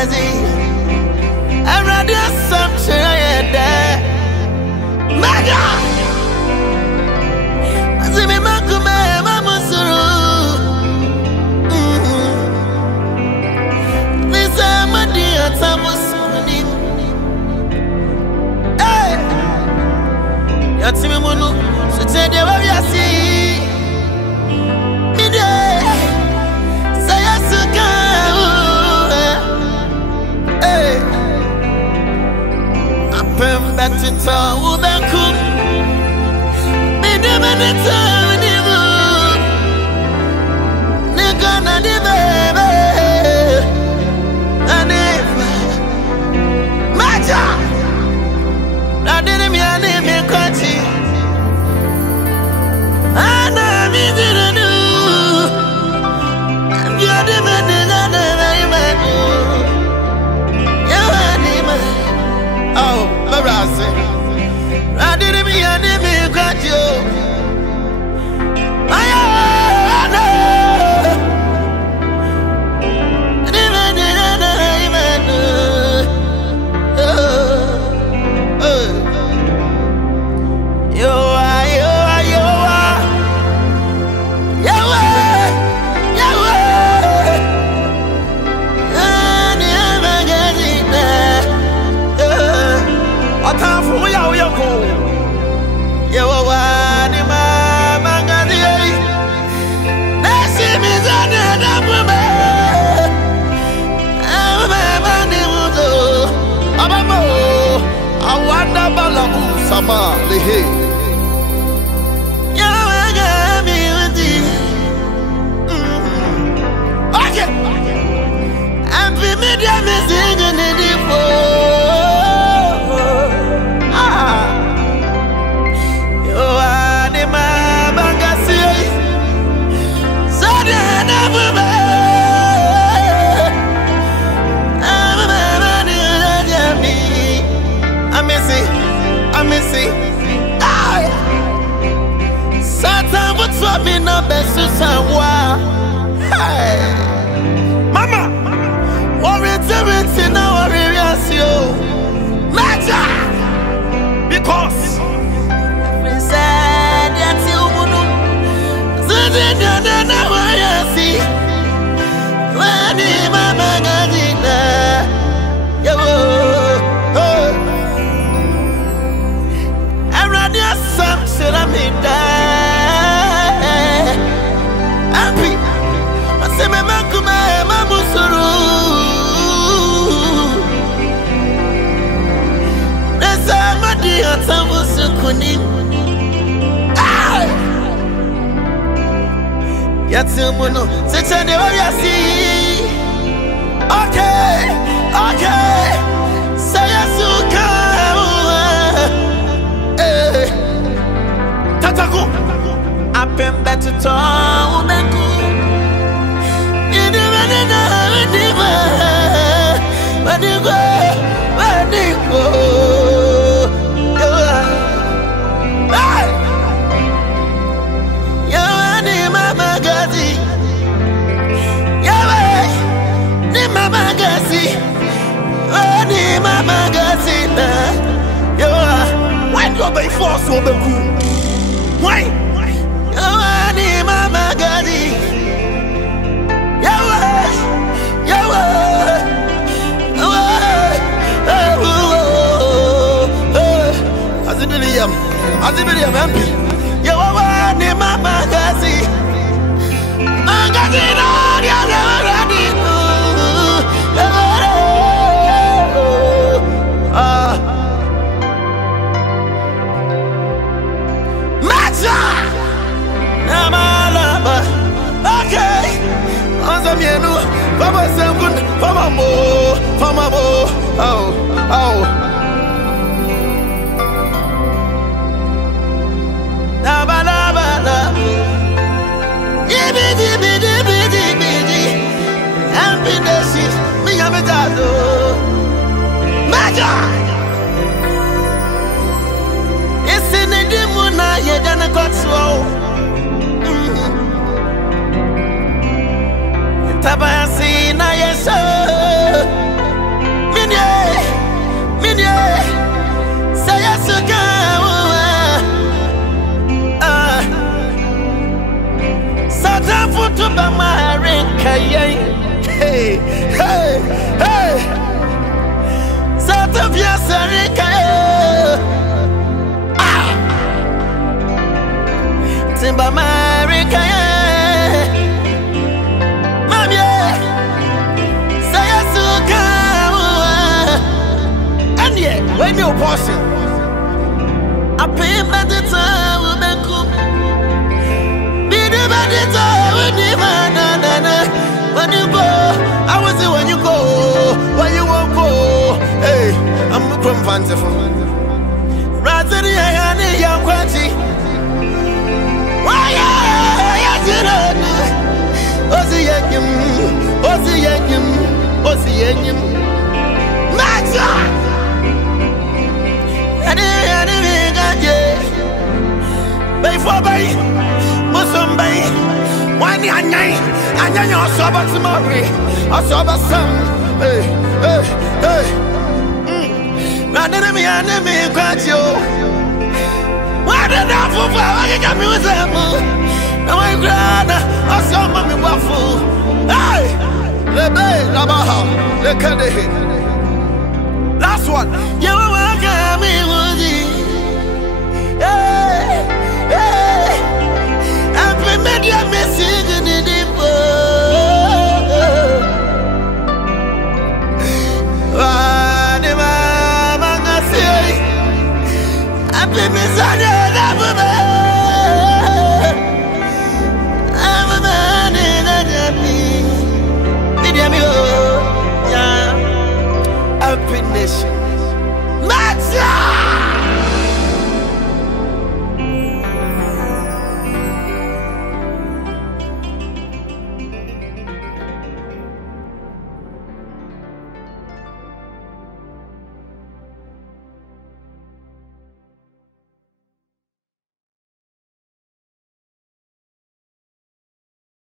magazine. I'm ready for something there. Mega! See me makume mamusuru. This am a dear tamusuni. Hey! Yatsimi munu. So tell you what you see. That it's all that could be the minute of the moon. Nigga, not the baby. And if my job, I didn't mean me country. And I'm easy to do. You're the man that I man. Oh, Barassi, I didn't mean me got you. I Sama lehe ya wagami uti okay I'm media message in the phone yo ani mama ngasi so de na baba I miss it. Satan, what's up in the best of someone? Hey, Mama, worry to it in our areas, you matter because we said that you would sitting on the way I see when Mama got in there. Should I mean that? Happy, I say me makume mamusuru. Nesa madi atamusukuni. Yatumuno, sechane wayasi. Okay, okay, sayasuka. Tataku, apem betu to umeku. Idimanena idiwa, wadigo, wadigo. Yawa ni mama gazi, yawa ni mama gazi, ni mama gazi na. Yawa, why do you be forced to umeku? Why? Yawa mama gadi. Yawa, yawa, yawa. Azimiliam, MP. Yawa ni mama gadi. Magadi no, yawa gadi. Okay, Azamienu, Papa Sangun, Papa Mo, oh. Nabala, ibidi, happiness, me ametazo, Maja. It's in the dimuna, you're gonna cut slow. Tabasi na yeso Timba Marinka, hey, hey, hey. Satavia Sarika, Timba Marinka, Mamie, Sayasuka, and yet, when you're passing, I pay by the time we make up. Be the body time when you go, I was there when you go, when you won't go. Hey, I'm from Fanciful. Rather than I young quantity. Why, I didn't know. Ozianyum, Maxa. And then I did. Bay for bay, Musumbai, one yanay, and then you're sober tomorrow. I saw the sun. Hey, hey, hey. Enemy, got you. What enough of I got me with them? No, I'm glad I saw Mommy Waffle. Hey, the bay, Labaha, the candy. Last one, you welcome me, Woody. Hey, hey, I'm media missing in the I'm